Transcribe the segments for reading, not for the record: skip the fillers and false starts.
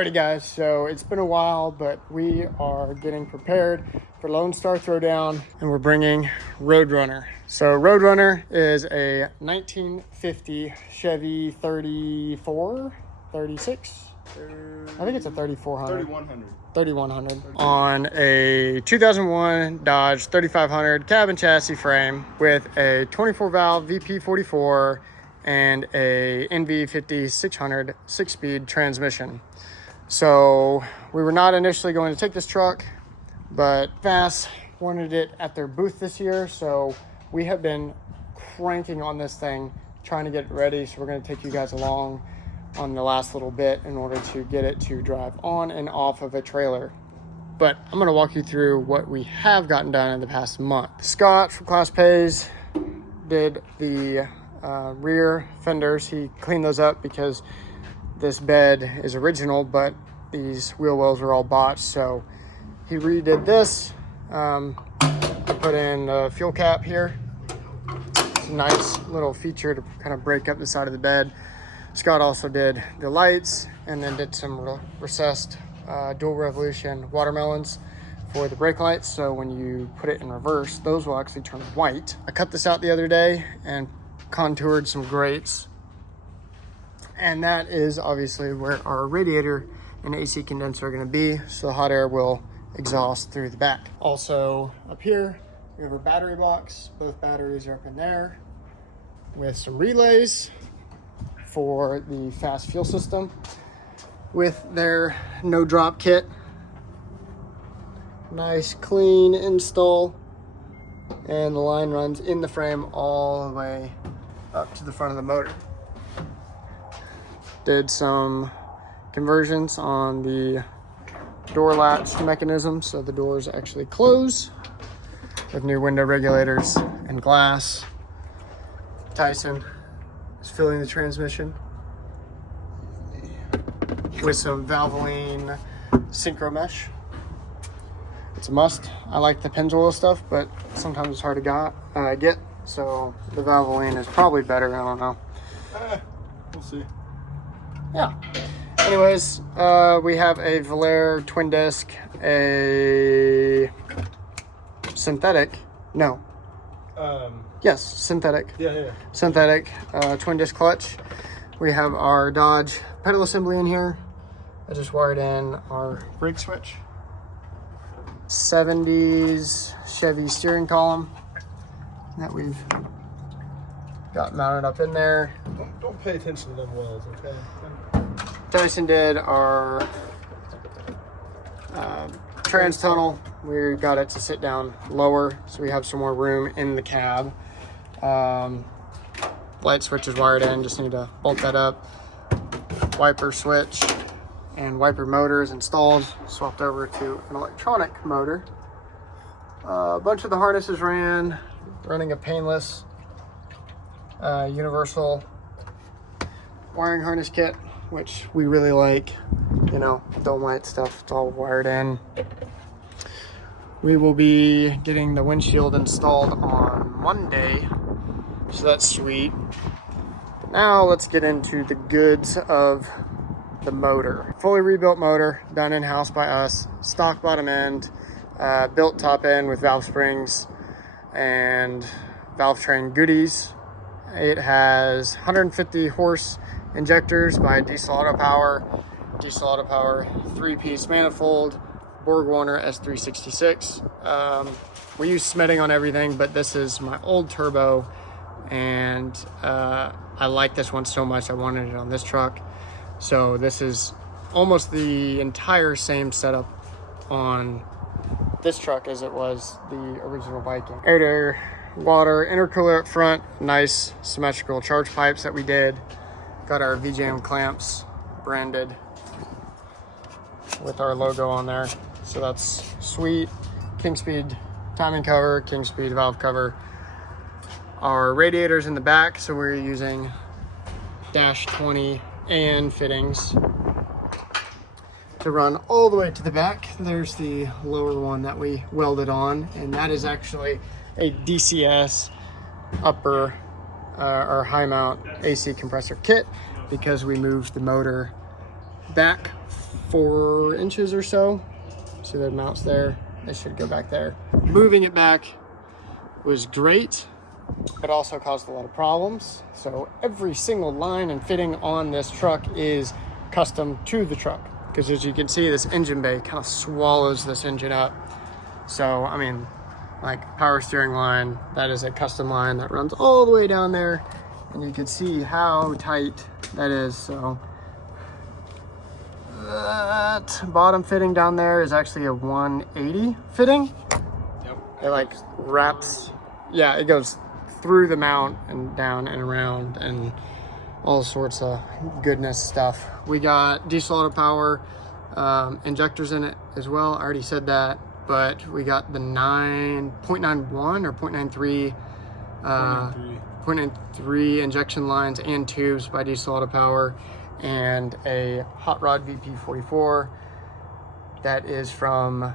Alrighty guys, so it's been a while, but we are getting prepared for Lone Star Throwdown and we're bringing Roadrunner. So Roadrunner is a 1950 Chevy 36? I think it's a 3400. 3100 on a 2001 Dodge 3500 cab and chassis frame with a 24 valve VP44 and a NV50 600 6-speed transmission. So we were not initially going to take this truck, but Vass wanted it at their booth this year. So we have been cranking on this thing, trying to get it ready. So we're going to take you guys along on the last little bit in order to get it to drive on and off of a trailer. But I'm going to walk you through what we have gotten done in the past month. Scott from Class Pays did the rear fenders. He cleaned those up because this bed is original, but these wheel wells are all botched. So he redid this. I put in a fuel cap here. It's a nice little feature to kind of break up the side of the bed. Scott also did the lights and then did some recessed dual revolution watermelons for the brake lights. So when you put it in reverse, those will actually turn white. I cut this out the other day and contoured some grates. And that is obviously where our radiator and AC condenser are going to be. So the hot air will exhaust through the back. Also up here, we have our battery box. Both batteries are up in there with some relays for the fast fuel system with their no drop kit. Nice clean install. And the line runs in the frame all the way up to the front of the motor. Did some conversions on the door latch mechanism so the doors actually close with new window regulators and glass. Tyson is filling the transmission with some Valvoline synchro mesh. It's a must. I like the Pennzoil stuff, but sometimes it's hard to get. So the Valvoline is probably better. I don't know. We'll see. Yeah. Anyways, we have a Valair twin disc, a synthetic. No. Yes, synthetic. Yeah. Synthetic twin disc clutch. We have our Dodge pedal assembly in here. I just wired in our brake switch. 70s Chevy steering column that we've got mounted up in there. Don't pay attention to them wells, okay? Tyson did our trans tunnel. We got it to sit down lower, so we have some more room in the cab. Light switch is wired in, just need to bolt that up. Wiper switch and wiper motor is installed, swapped over to an electronic motor. A bunch of the harnesses running a painless universal wiring harness kit, which we really like. You know, dome light stuff, it's all wired in. We will be getting the windshield installed on Monday, so that's sweet. Now let's get into the goods of the motor. Fully rebuilt motor, done in-house by us, stock bottom end, built top end with valve springs and valve train goodies. It has 150 horse injectors by Diesel Auto Power, 3-piece manifold, BorgWarner S366. We use Smitting on everything, but this is my old turbo, and I like this one so much I wanted it on this truck. So this is almost the entire same setup on this truck as it was the original Viking. Air to water intercooler up front, nice symmetrical charge pipes that we did. Got our VJM clamps branded with our logo on there, so that's sweet. King Speed timing cover, King Speed valve cover. Our radiators in the back, so we're using -20 AN fittings to run all the way to the back. There's the lower one that we welded on, and that is actually a DCS upper or high mount AC compressor kit because we moved the motor back 4 inches or so. See the mounts there? They should go back there. Moving it back was great, but also caused a lot of problems. So every single line and fitting on this truck is custom to the truck, because as you can see, this engine bay kind of swallows this engine up. So I mean, like power steering line, that is a custom line that runs all the way down there, and you can see how tight that is. So that bottom fitting down there is actually a 180 fitting. Yep. It like wraps, yeah, it goes through the mount and down and around and all sorts of goodness stuff. We got diesel auto power injectors in it as well. I already said that, but we got the 9.91 or 0.93 0.93 injection lines and tubes by Diesel Auto Power, and a hot rod VP44 that is from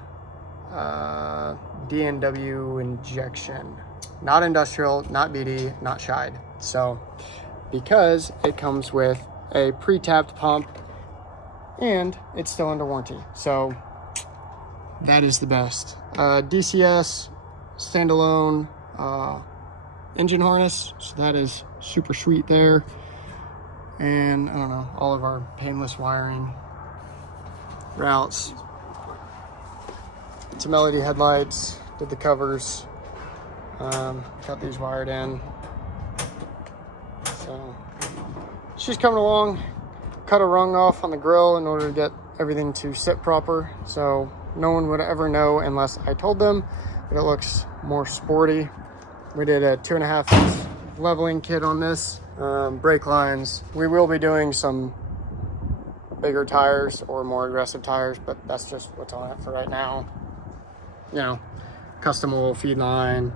D&W Injection. Not industrial, not BD, not Scheid. So, because it comes with a pre-tapped pump and it's still under warranty. So, that is the best. DCS, standalone engine harness. So that is super sweet there. And I don't know, all of our painless wiring routes. Some LED headlights, did the covers. Got these wired in. So she's coming along. Cut a rung off on the grill in order to get everything to sit proper. So no one would ever know unless I told them, but it looks more sporty. We did a 2.5 leveling kit on this. Brake lines. We will be doing some bigger tires or more aggressive tires, but that's just what's on it for right now. You know, custom oil feed line.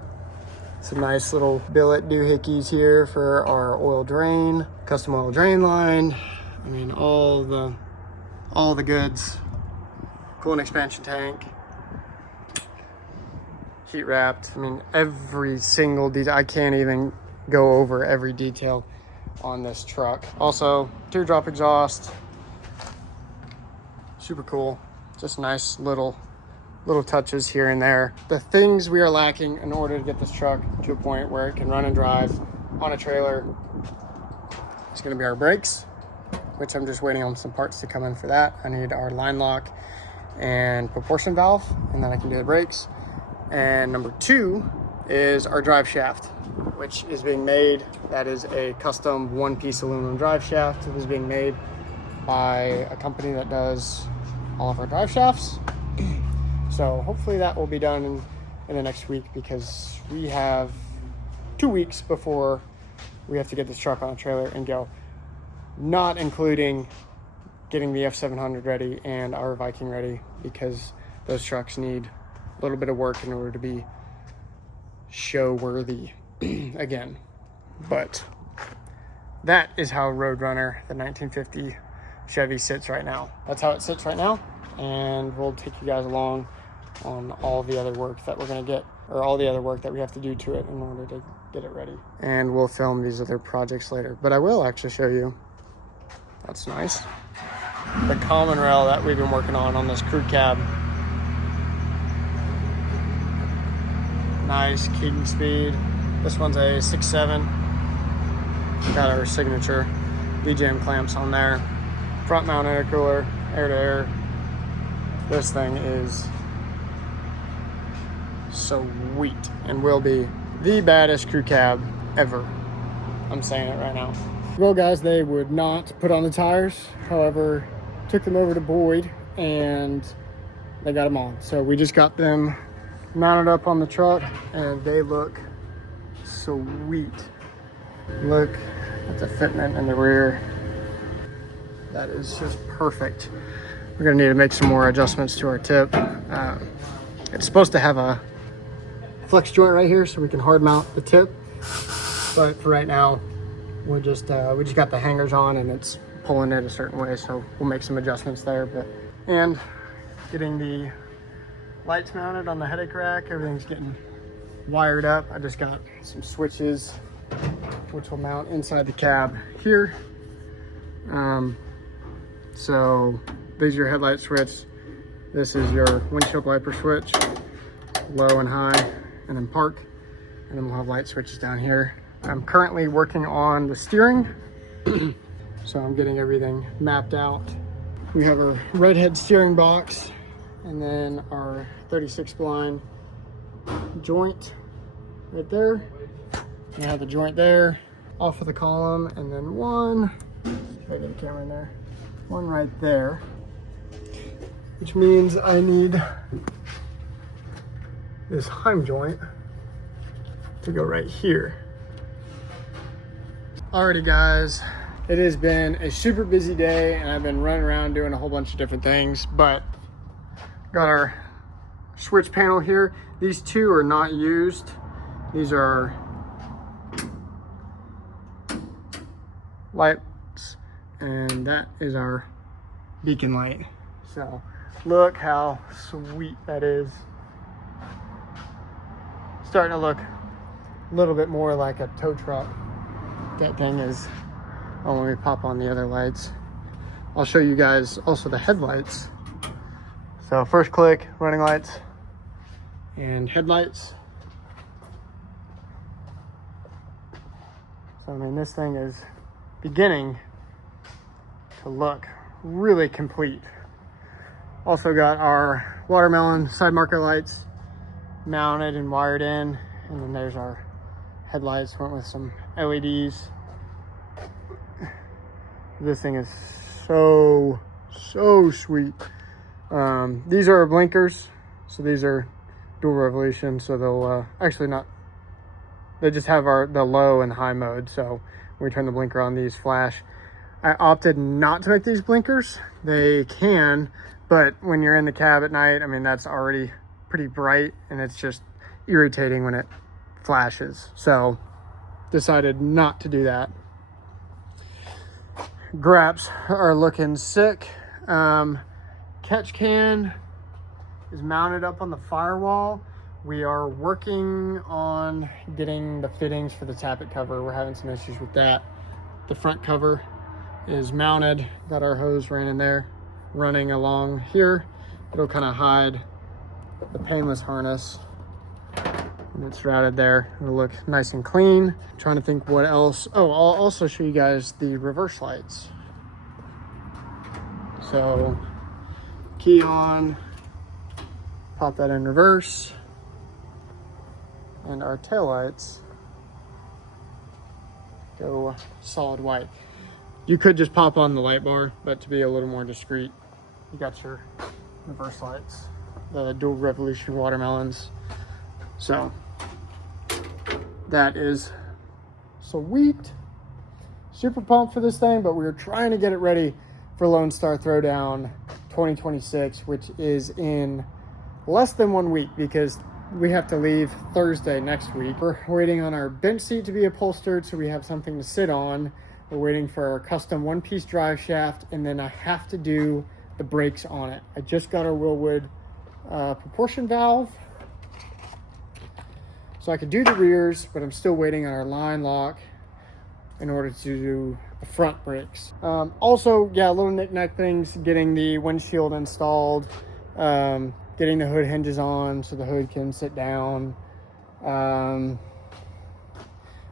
Some nice little billet doohickeys here for our oil drain. Custom oil drain line. I mean, all the goods. Coolant expansion tank. Heat wrapped. I mean, every single detail. I can't even go over every detail on this truck. Also, teardrop exhaust. Super cool. Just nice little touches here and there. The things we are lacking in order to get this truck to a point where it can run and drive on a trailer is going to be our brakes, which I'm just waiting on some parts to come in for that. I need our line lock and proportion valve, and then I can do the brakes. And number 2 is our drive shaft, which is being made. That is a custom 1-piece aluminum drive shaft. It was being made by a company that does all of our drive shafts. So hopefully that will be done in the next week, because we have 2 weeks before we have to get this truck on a trailer and go, not including getting the F700 ready and our Viking ready, because those trucks need a little bit of work in order to be show worthy again. But that is how Roadrunner, the 1950 Chevy, sits right now. That's how it sits right now, and we'll take you guys along on all the other work that we're going to get, or all the other work that we have to do to it in order to get it ready. And we'll film these other projects later, but I will actually show you, that's nice, the common rail that we've been working on this crew cab. Nice keying speed. This one's a 6.7. Got our signature VJM clamps on there. Front mount intercooler, air to air. This thing is sweet and will be the baddest crew cab ever. I'm saying it right now. Well guys, they would not put on the tires. However, took them over to Boyd and they got them on. So we just got them mounted up on the truck and they look sweet. Look at the fitment in the rear. That is just perfect. We're gonna need to make some more adjustments to our tip. It's supposed to have a flex joint right here so we can hard mount the tip, but for right now we just got the hangers on and it's pulling it a certain way, so we'll make some adjustments there. And getting the lights mounted on the headache rack, everything's getting wired up. I just got some switches which will mount inside the cab here. So These are your headlight switch. This is your windshield wiper switch, low and high, and then park. And then we'll have light switches down here. I'm currently working on the steering. So I'm getting everything mapped out. We have our redhead steering box, and then our 36 spline joint right there. We have the joint there, off of the column, and then one, right in the camera in there, one right there, which means I need this Heim joint to go right here. Alrighty guys, it has been a super busy day and I've been running around doing a whole bunch of different things, but got our switch panel here. These two are not used. These are lights, and that is our beacon light. So look how sweet that is. Starting to look a little bit more like a tow truck. That thing is, oh, let me pop on the other lights. I'll show you guys also the headlights. So first click, running lights and headlights. So I mean, this thing is beginning to look really complete. Also got our watermelon side marker lights mounted and wired in, and then there's our headlights. Went with some LEDs. This thing is so sweet. These are our blinkers, so these are dual revolution, so they'll actually not, they just have the low and high mode, so when we turn the blinker on, these flash. I opted not to make these blinkers. They can, but when you're in the cab at night, I mean, that's already pretty bright and it's just irritating when it flashes, so decided not to do that. Graps are looking sick. Catch can is mounted up on the firewall. We are working on getting the fittings for the tappet cover. We're having some issues with that. The front cover is mounted. Got our hose ran in there, running along here. It'll kind of hide the painless harness. And it's routed there. It'll look nice and clean. Trying to think what else. Oh, I'll also show you guys the reverse lights. So, key on, pop that in reverse, and our tail lights go solid white. You could just pop on the light bar, but to be a little more discreet, you got your reverse lights, the dual revolution watermelons. So that is sweet. Super pumped for this thing, but we were trying to get it ready for Lone Star Throwdown 2026, which is in less than 1 week because we have to leave Thursday next week. We're waiting on our bench seat to be upholstered so we have something to sit on. We're waiting for our custom one-piece drive shaft, and then I have to do the brakes on it. I just got our Willwood proportion valve, so I could do the rears, but I'm still waiting on our line lock in order to do the front brakes. Also, yeah, little knick-knack things, getting the windshield installed, getting the hood hinges on so the hood can sit down. I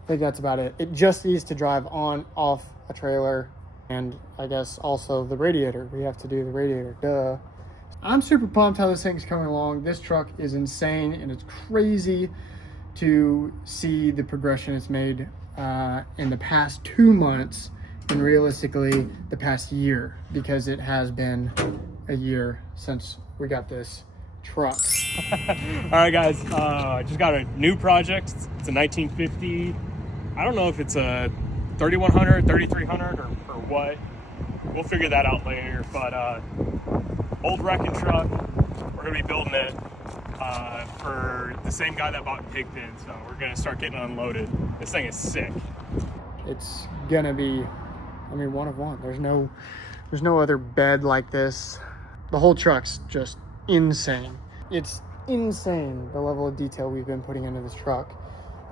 think that's about it. It just needs to drive on, off a trailer, and I guess also the radiator. We have to do the radiator, duh. I'm super pumped how this thing's coming along. This truck is insane, and it's crazy to see the progression it's made in the past 2 months, and realistically the past year, because it has been a year since we got this truck. All right, guys, I just got a new project. It's a 1950. I don't know if it's a 3100, 3300, or what. We'll figure that out later, but old wrecking truck. We're gonna be building it for the same guy that bought Pigpen, so we're gonna start getting it unloaded. This thing is sick. It's gonna be, I mean, one of one. There's no other bed like this. The whole truck's just insane. It's insane the level of detail we've been putting into this truck.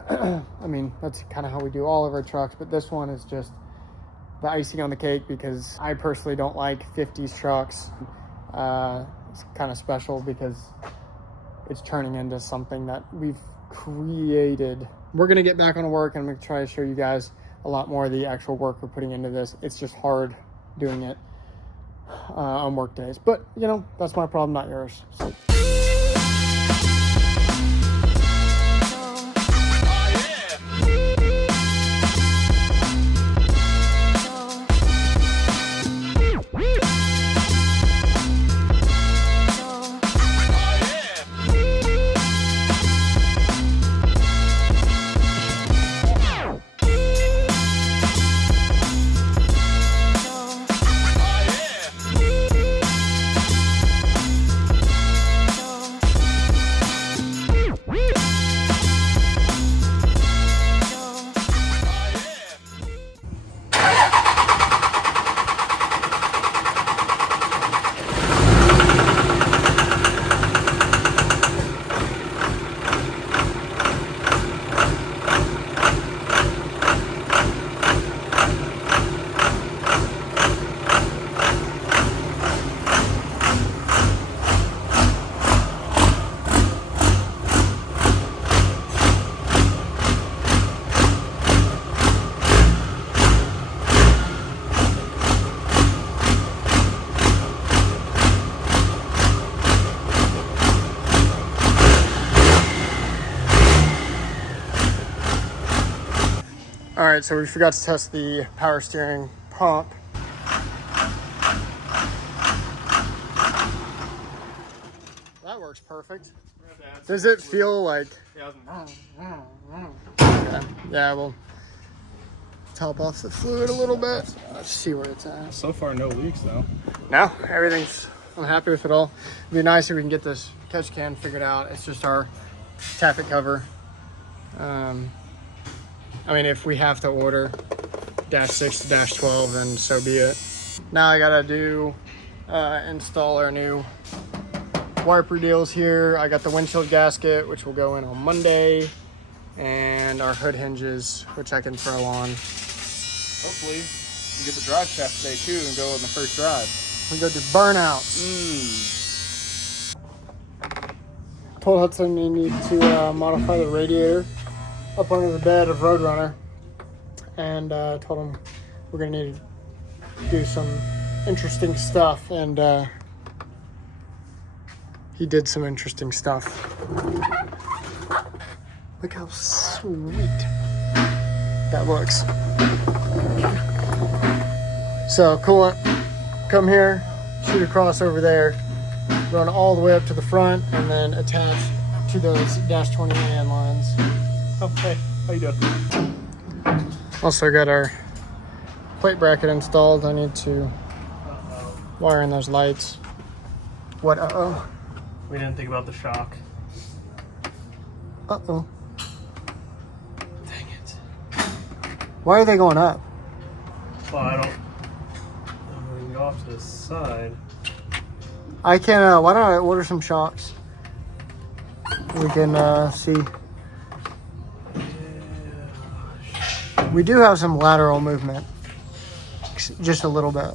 I mean, that's kind of how we do all of our trucks, but this one is just the icing on the cake because I personally don't like 50s trucks. It's kind of special because it's turning into something that we've created. We're gonna get back on work and I'm gonna try to show you guys a lot more of the actual work we're putting into this. It's just hard doing it on work days, but you know, that's my problem, not yours. So. All right, so we forgot to test the power steering pump. That works perfect. Does it feel like... Yeah, we'll top off the fluid a little bit. Let's see where it's at. So far, no leaks though. No, everything's... I'm happy with it all. It'd be nice if we can get this catch can figured out. It's just our taffet cover. I mean, if we have to order -6 to -12, then so be it. Now I gotta install our new wiper deals here. I got the windshield gasket, which will go in on Monday, and our hood hinges, which I can throw on. Hopefully, you get the drive shaft today too and go on the first drive. We go do burnouts. Told Hudson we need to modify the radiator up under the bed of Roadrunner, and told him we're gonna need to do some interesting stuff, and he did some interesting stuff. Look how sweet that looks. So coolant, come here, shoot across over there, run all the way up to the front, and then attach to those -20 AN lines. Okay, how you doing? Also got our plate bracket installed. I need to wire in those lights. What? Uh-oh. We didn't think about the shock. Uh-oh. Dang it. Why are they going up? Well, I don't... I'm go off to the side. I can, why don't I order some shocks? We can see. We do have some lateral movement. Just a little bit.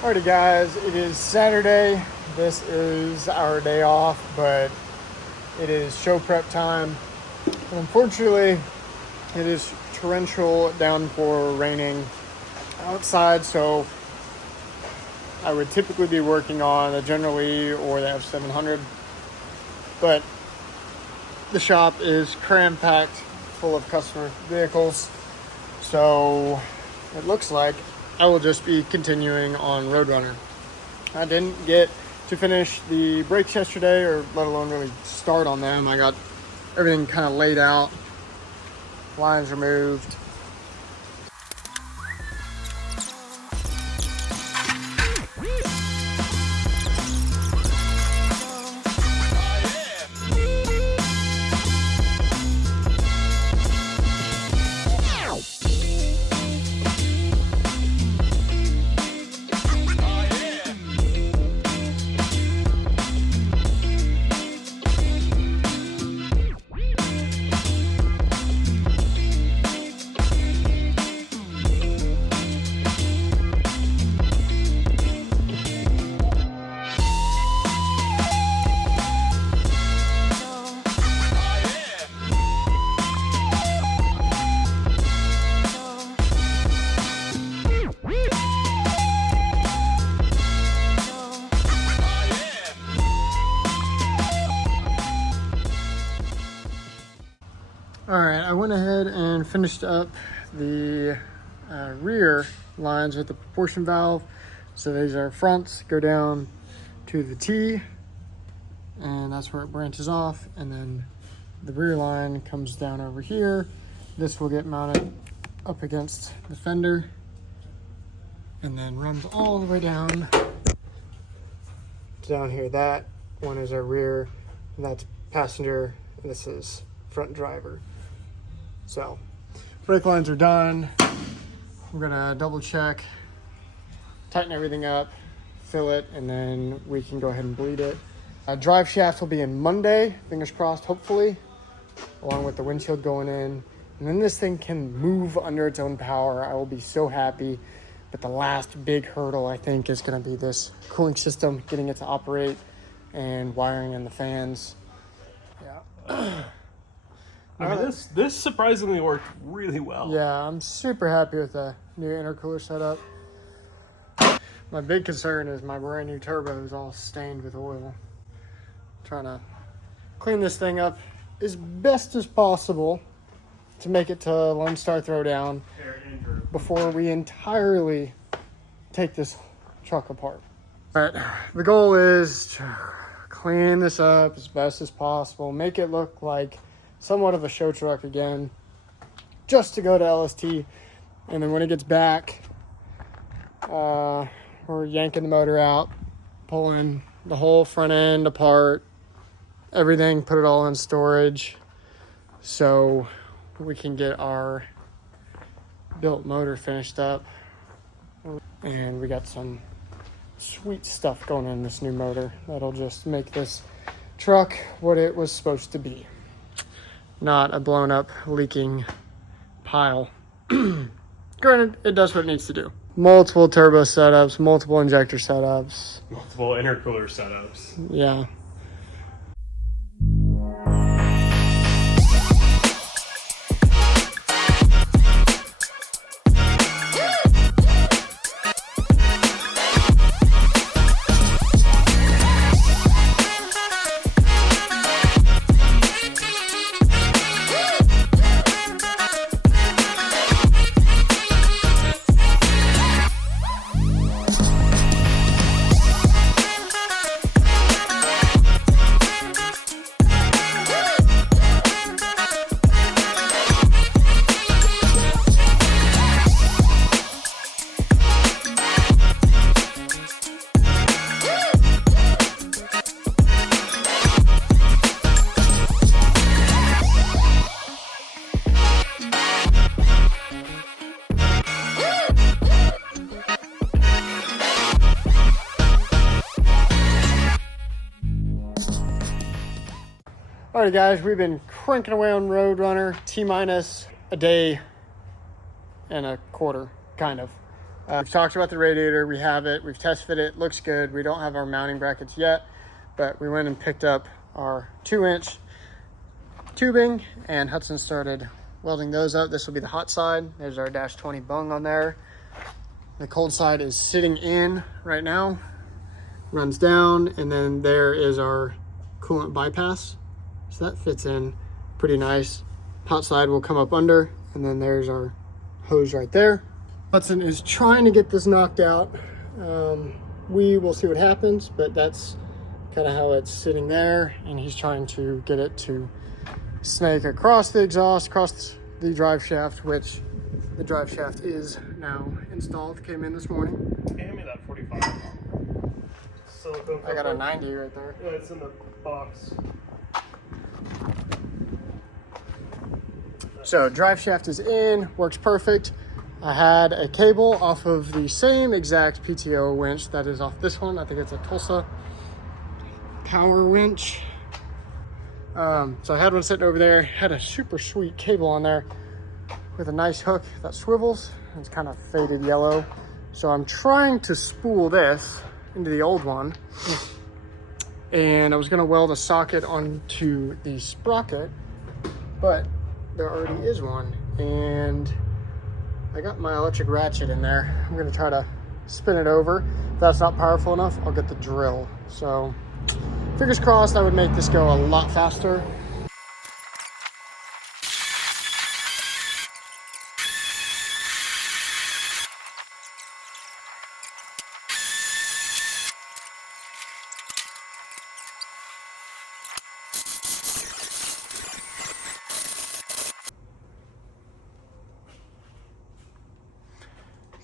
Alrighty guys, it is Saturday. This is our day off, but it is show prep time. And unfortunately, it is torrential downpour raining outside, so I would typically be working on the General Lee or the F700, but the shop is cram-packed full of customer vehicles, so it looks like I will just be continuing on Roadrunner. I didn't get to finish the brakes yesterday, or let alone really start on them. I got everything kind of laid out, lines removed. went ahead and finished up the rear lines with the proportion valve. So these are fronts, go down to the T, and that's where it branches off. And then the rear line comes down over here. This will get mounted up against the fender and then runs all the way down here. That one is our rear, and that's passenger, and this is front driver. So brake lines are done. We're gonna double check, tighten everything up, fill it, and then we can go ahead and bleed it. Drive shaft will be in Monday, fingers crossed, hopefully, along with the windshield going in. And then this thing can move under its own power. I will be so happy. But the last big hurdle, I think, is gonna be this cooling system, getting it to operate, and wiring in the fans. Yeah. I mean, this surprisingly worked really well. Yeah, I'm super happy with the new intercooler setup. My big concern is my brand new turbo is all stained with oil. Trying to clean this thing up as best as possible to make it to Lone Star Throwdown before we entirely take this truck apart. But the goal is to clean this up as best as possible, make it look like somewhat of a show truck again, just to go to LST. And then when it gets back, we're yanking the motor out, pulling the whole front end apart, everything, put it all in storage so we can get our built motor finished up. And we got some sweet stuff going in this new motor that'll just make this truck what it was supposed to be, not a blown up leaking pile. Granted, it does what it needs to do. Multiple turbo setups, multiple injector setups, multiple intercooler setups. Yeah. Alright guys, we've been cranking away on Roadrunner, T-minus a day and a quarter, kind of. We've talked about the radiator, we have it, we've test fit it, looks good. We don't have our mounting brackets yet, but we went and picked up our 2-inch tubing, and Hudson started welding those up. This will be the hot side. There's our dash 20 bung on there. The cold side is sitting in right now, runs down, and then there is our coolant bypass. So that fits in pretty nice. Hot side will come up under, and then there's our hose right there. Hudson is trying to get this knocked out. We will see what happens, but that's kind of how it's sitting there, and he's trying to get it to snake across the exhaust, across the drive shaft, which the drive shaft is now installed. Came in this morning. Hand me that 45. Silicone. I got a 90 right there. Yeah, it's in the box. So drive shaft is in, works perfect. I had a cable off of the same exact PTO winch that is off this one. I think it's a Tulsa power winch. So I had one sitting over there, had a super sweet cable on there with a nice hook that swivels. It's kind of faded yellow. So I'm trying to spool this into the old one. And I was gonna weld a socket onto the sprocket, but there already is one. And I got my electric ratchet in there. I'm gonna try to spin it over. If that's not powerful enough, I'll get the drill. So fingers crossed, that would make this go a lot faster.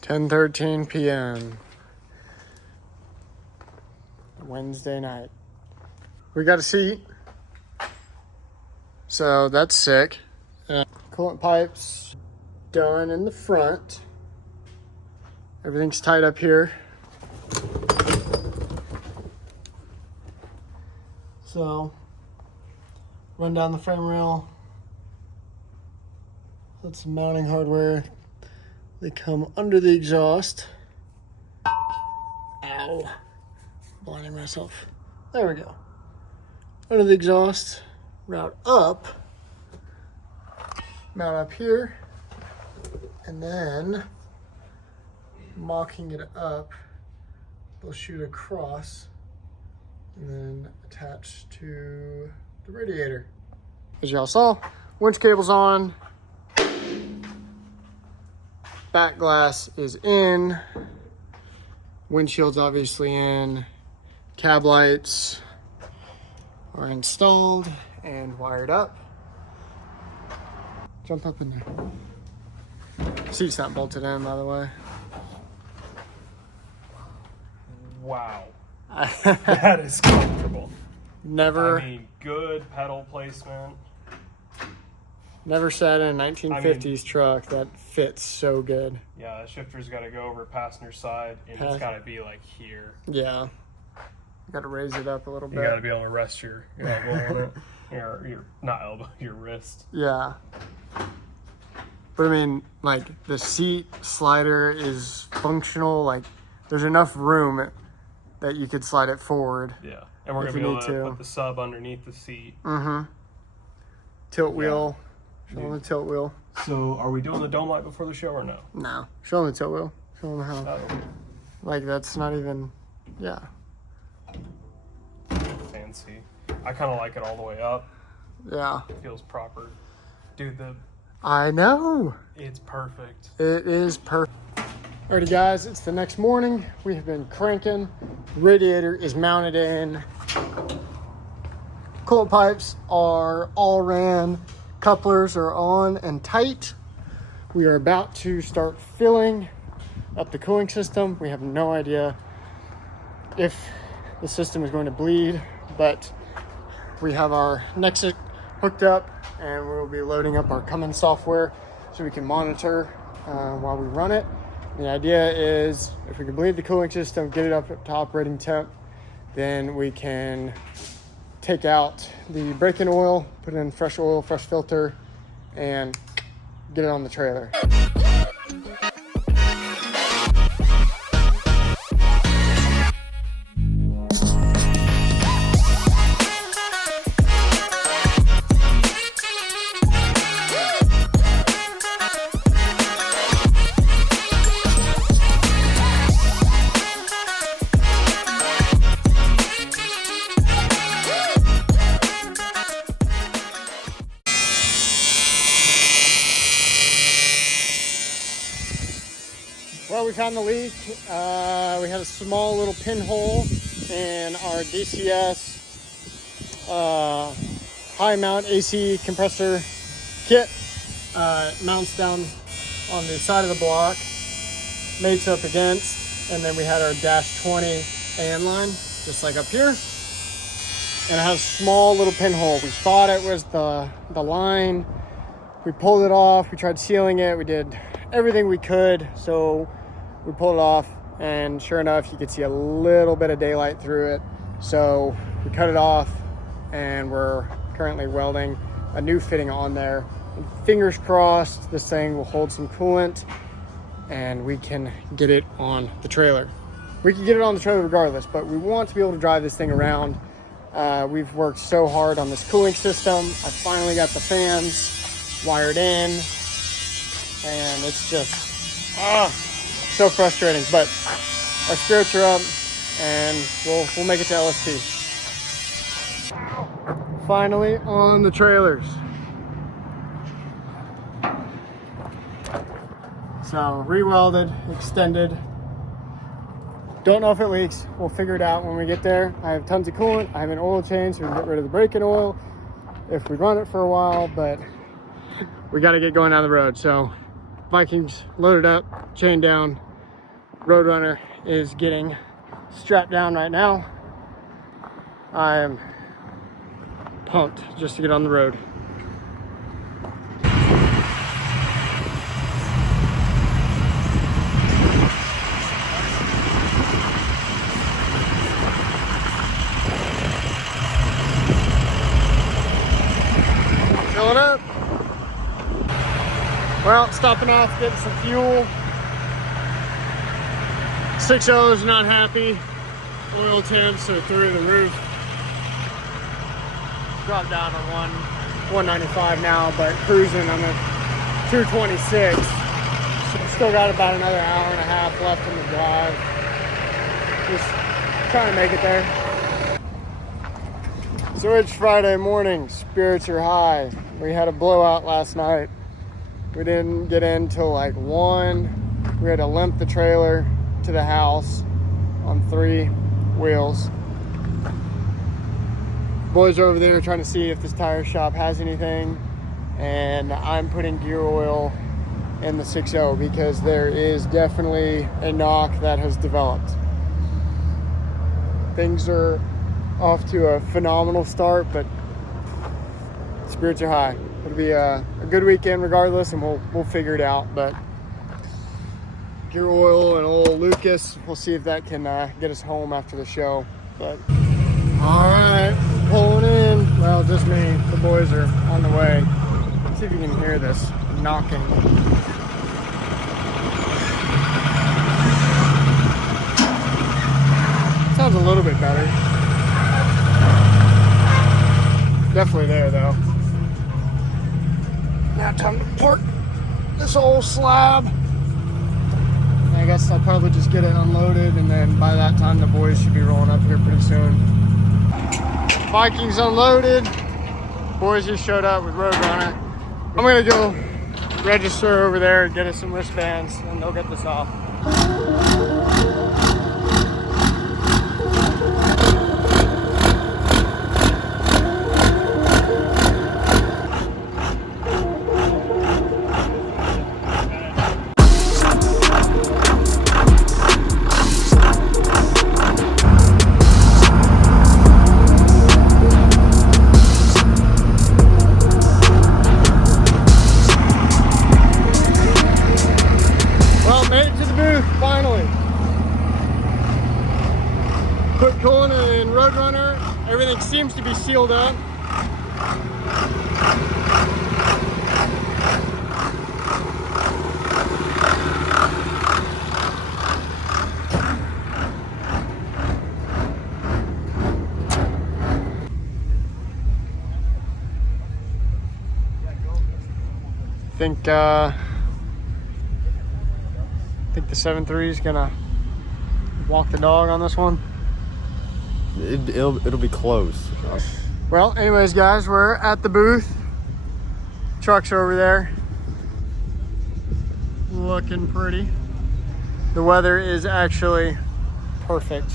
10:13 p.m. Wednesday night. We got a seat, so that's sick. Coolant pipes done in the front. Everything's tied up here. So, run down the frame rail. That's some mounting hardware. They come under the exhaust. Ow. Blinding myself. There we go. Under the exhaust, route up. Mount up here. And then, mocking it up, they'll shoot across and then attach to the radiator. As y'all saw, winch cable's on. Back glass is in. Windshield's obviously in. Cab lights are installed and wired up. Jump up in there. Seat's not bolted in, by the way. Wow. That is comfortable. Never. I mean, good pedal placement. Never sat in a 1950s truck that fits so good. Yeah, the shifter's got to go over passenger side, and it's got to be like here. Yeah. You got to raise it up a little bit. You got to be able to rest your elbow on it. Your not elbow, your wrist. Yeah. But I mean, like, the seat slider is functional. Like, there's enough room that you could slide it forward. Yeah. And we're going to be able to put the sub underneath the seat. Mm-hmm. Tilt wheel. Show them the tilt wheel. So, are we doing the dome light before the show or no? No. Show them the tilt wheel. Show them how. Like, that's not even, yeah. Fancy. I kind of like it all the way up. Yeah. It feels proper. Dude, I know. It's perfect. It is perfect. Alrighty guys, it's the next morning. We have been cranking. Radiator is mounted in. Coolant pipes are all ran. Couplers are on and tight. We are about to start filling up the cooling system. We have no idea if the system is going to bleed, but we have our Nexus hooked up and we'll be loading up our Cummins software so we can monitor while we run it. The idea is if we can bleed the cooling system, get it up to operating temp, then we can take out the break-in oil, put in fresh oil, fresh filter, and get it on the trailer. Well, we found the leak. We had a small little pinhole in our DCS high mount AC compressor kit. It mounts down on the side of the block, mates up against, and then we had our -20 AN line, just like up here. And it has a small little pinhole. We thought it was the line. We pulled it off. We tried sealing it. We did everything we could. So we pulled it off, and sure enough, you could see a little bit of daylight through it. So we cut it off, and we're currently welding a new fitting on there. And fingers crossed, this thing will hold some coolant, and we can get it on the trailer. We can get it on the trailer regardless, but we want to be able to drive this thing around. We've worked so hard on this cooling system. I finally got the fans wired in, and it's just so frustrating. But our spirits are up, and we'll make it to LSP. Finally on the trailers. So re-welded, extended. Don't know if it leaks. We'll figure it out when we get there. I have tons of coolant. I have an oil change, so we can get rid of the break-in oil if we run it for a while, but we got to get going down the road. So Vikings loaded up, chain down, Roadrunner is getting strapped down right now. I am pumped just to get on the road. Filling up. Well, stopping off, getting some fuel. 6.0's not happy. Oil temps are through the roof. Dropped down on 195 now, but cruising on the 226. Still got about another hour and a half left on the drive. Just trying to make it there. So it's Friday morning, spirits are high. We had a blowout last night. We didn't get in till like 1. We had to limp the trailer to the house on 3 wheels. Boys are over there trying to see if this tire shop has anything, and I'm putting gear oil in the 6.0 because there is definitely a knock that has developed. Things are off to a phenomenal start, but spirits are high. It'll be a good weekend regardless, and we'll figure it out. But gear oil and old Lucas, we'll see if that can get us home after the show. But all right, pulling in. Well, just me. The boys are on the way. Let's see if you can hear this knocking. Sounds a little bit better. Definitely there though. Now time to park this old slab. I guess I'll probably just get it unloaded, and then by that time the boys should be rolling up here pretty soon. Vikings unloaded. Boys just showed up with Roadrunner. I'm gonna go register over there and get us some wristbands, and they'll get this off. Put coolant in Roadrunner. Everything seems to be sealed up. I think the 7.3 is gonna walk the dog on this one. It'll be close. Well, anyways, guys, we're at the booth. Trucks are over there. Looking pretty. The weather is actually perfect.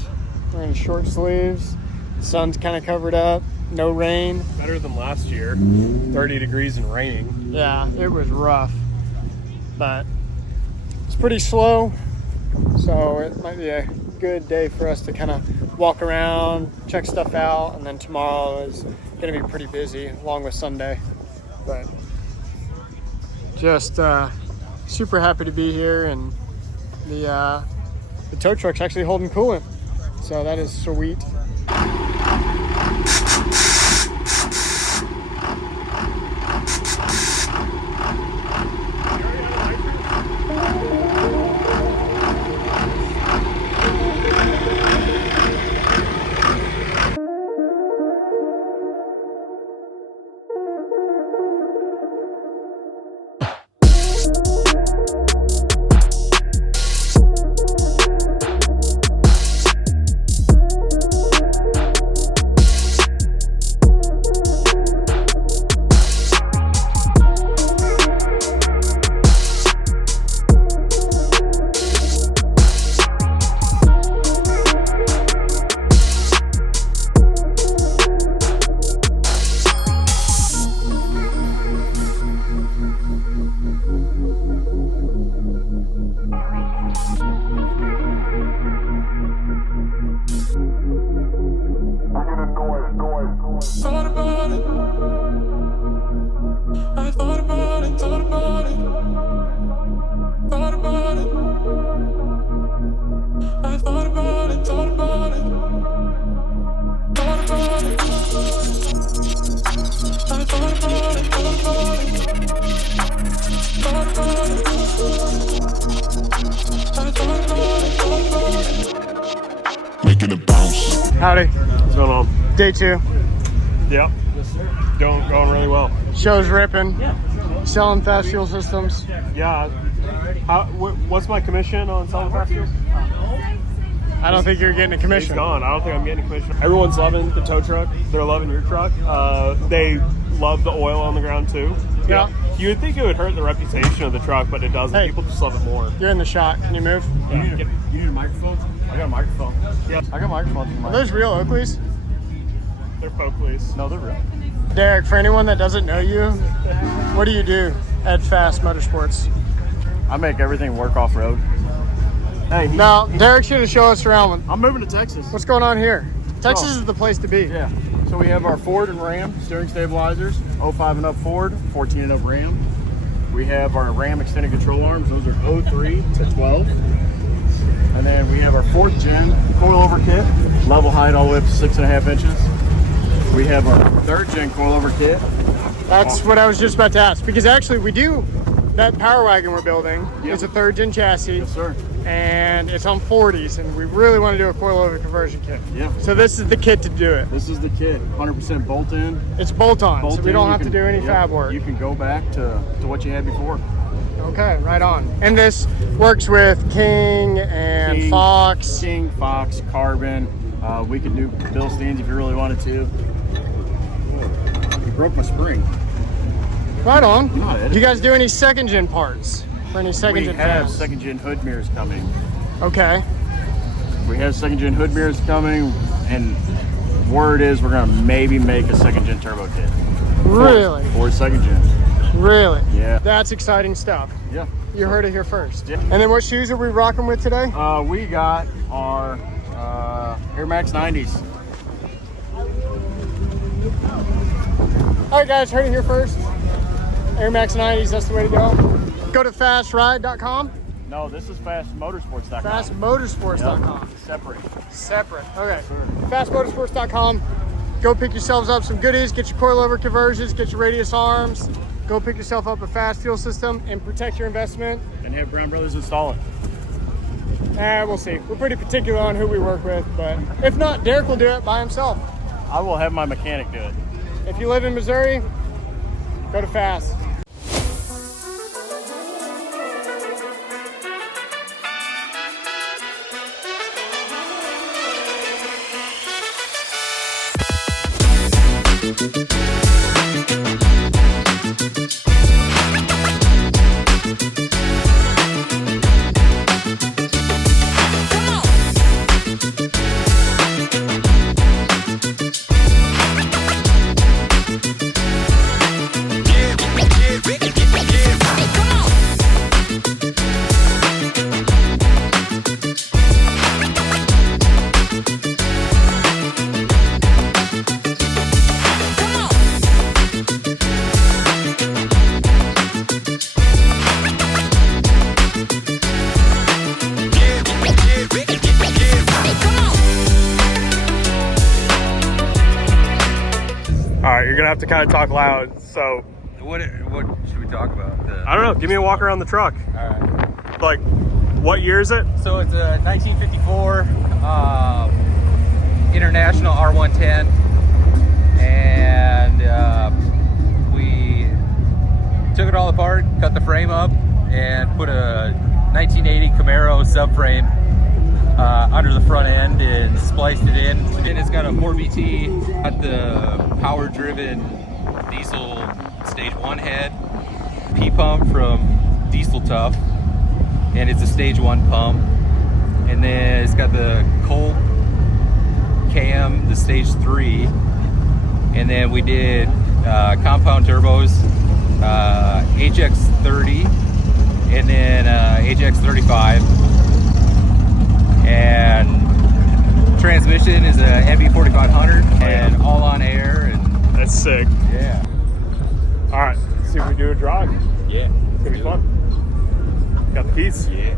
We're in short sleeves. The sun's kind of covered up. No rain. Better than last year. 30 degrees and raining. Yeah, it was rough. But it's pretty slow. So it might be a good day for us to kind of walk around, check stuff out, and then tomorrow is going to be pretty busy along with Sunday. But just super happy to be here, and the tow truck's actually holding coolant, so that is sweet. Howdy. What's going on? Day 2. Yep. Going really well. Show's ripping. Selling fast fuel systems. Yeah. What's my commission on selling fast fuel? I don't think you're getting a It's commission. gone. I don't think I'm getting a commission. Everyone's loving the tow truck. They're loving your truck. They love the oil on the ground too. Yeah. You would think it would hurt the reputation of the truck, but it doesn't. Hey. People just love it more. You're in the shot. Can you move? Yeah. You need a microphone? I got a microphone. Yeah. I got microphones in Are my. those real Oakleys? They're Folkleys. No, they're real. Derek, for anyone that doesn't know you, what do you do at Fast Motorsports? I make everything work off road. Hey, Now, Derek's here to show us around. I'm moving to Texas. What's going on here? Texas Oh. is the place to be. Yeah. So we have our Ford and Ram steering stabilizers, 05 and up Ford, 14 and up Ram. We have our Ram extended control arms. Those are 03 to 12. And then we have our 4th gen coilover kit, level height all the way up to 6.5 inches. We have our 3rd gen coilover kit. That's what I was just about to ask. Because actually, we do, that Power Wagon we're building Yep. is a 3rd gen chassis. Yes, sir. And it's on 40s, and we really want to do a coilover conversion kit. Yeah. So this is the kit to do it. This is the kit, 100% bolt in. It's bolt-on, so we Bolt-in, don't you have to can- do any yep, fab work. You can go back to what you had before. Okay, right on. And this works with King and King, Fox. King, Fox, Carbon. We could do Bilsteins if you really wanted to. You broke my spring. Right on. No, Do you guys do any 2nd gen parts? For any 2nd We gen have fans? 2nd gen hood mirrors coming. Okay. We have 2nd gen hood mirrors coming, and word is we're gonna maybe make a 2nd gen turbo kit. Really? For 2nd gen. Really? Yeah. That's exciting stuff. Yeah. You heard it here first. Yeah. And then what shoes are we rocking with today? We got our Air Max 90s. All right, guys, heard it here first. Air Max 90s, that's the way to go. Go to fastride.com. No, this is fastmotorsports.com. Fastmotorsports.com. Yep. Separate. Separate. Okay. Fastmotorsports.com. Go pick yourselves up some goodies. Get your coilover conversions. Get your radius arms. Go pick yourself up a fast fuel system and protect your investment. And have Brown Brothers install it. We'll see. We're pretty particular on who we work with, but if not, Derek will do it by himself. I will have my mechanic do it. If you live in Missouri, go to Fast. All right, you're gonna have to kind of talk loud. So What should we talk about? I don't know. Give me a walk around the truck. All right. Like, what year is it? So it's a 1954 International R110, and we took it all apart, cut the frame up, and put a 1980 Camaro subframe under the front end and spliced it in. And it's got a 4BT, got the power-driven diesel stage 1 head, P-pump from Diesel Tough, and it's a stage 1 pump. And then it's got the Colt cam, the stage 3, and then we did compound turbos, HX30, and then HX35, and transmission is a MB4500 and all on air, and That's sick. yeah, All right, let's see if we do a drive. yeah, It's gonna be fun. Got the keys. yeah.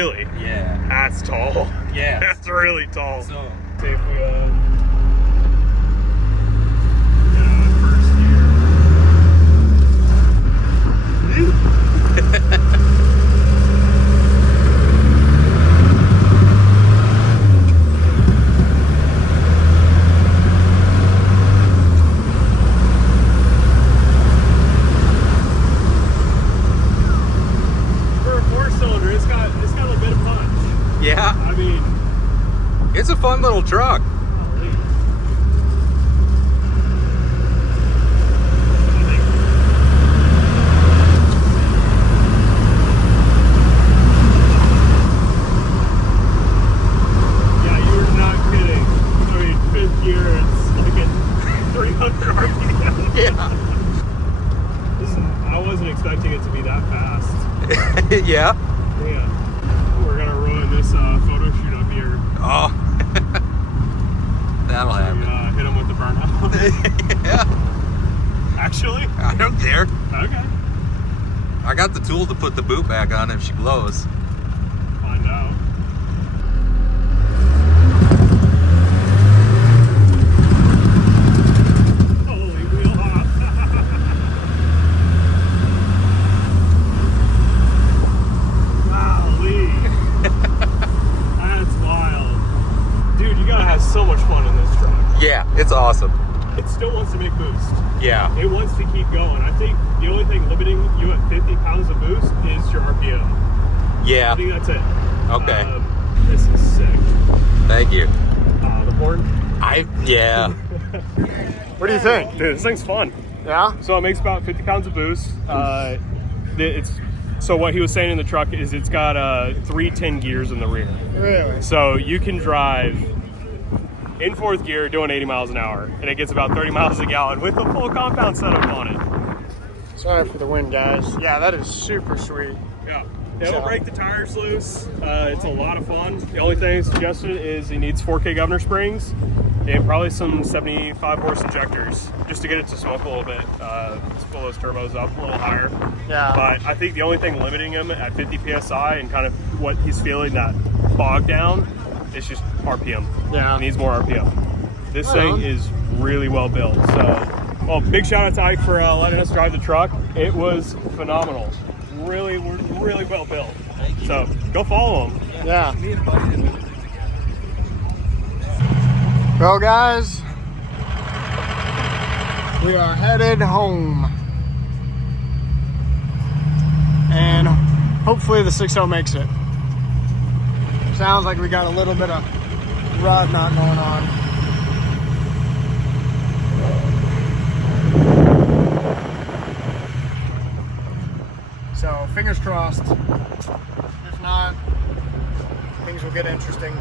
Really? Yeah. That's tall. Yeah. That's really tall. So See if we, for a 4-cylinder, it's got a bit of punch. yeah, I mean, it's a fun little truck. yeah, you're not kidding. I mean, 5th gear, it's like at 300 RPM. Yeah. I wasn't expecting it to be that fast. Yeah. Yeah. We're gonna ruin this photo shoot up here. Oh. That'll happen. Hit him with the burnout. Yeah. Actually? I don't care. Okay. I got the tool to put the boot back on if she blows. Find out. Holy wheel hop. Golly. That's wild. Dude, you gotta have so much fun in this truck. Yeah, it's awesome. It still wants to make boost. Yeah. It wants to keep going. I think the only thing limiting you at 50 pounds of boost is your RPM. Yeah. I think that's it. Okay. This is sick. Thank you. The board. Yeah. What do you think? Dude, this thing's fun. Yeah? So it makes about 50 pounds of boost. So what he was saying in the truck is it's got 3 10 gears in the rear. Really? So you can drive in 4th gear doing 80 miles an hour, and it gets about 30 miles a gallon with a full compound setup on it. Sorry for the wind, guys. Yeah, that is super sweet. Yeah. It'll break the tires loose. It's a lot of fun. The only thing suggested is it needs 4K governor springs and probably some 75 horse injectors just to get it to smoke a little bit. Let's pull those turbos up a little higher. Yeah. But I think the only thing limiting him at 50 PSI and kind of what he's feeling, that bog down, is just RPM. Yeah. It needs more RPM. This Right thing on. is really well built. So, well, big shout out to Ike for letting us drive the truck. It was phenomenal. Really well built. So go follow him. Yeah. Well, guys, we are headed home. And hopefully the 6.0 makes it. Sounds like we got a little bit of rod knot going on. So fingers crossed. If not, things will get interesting.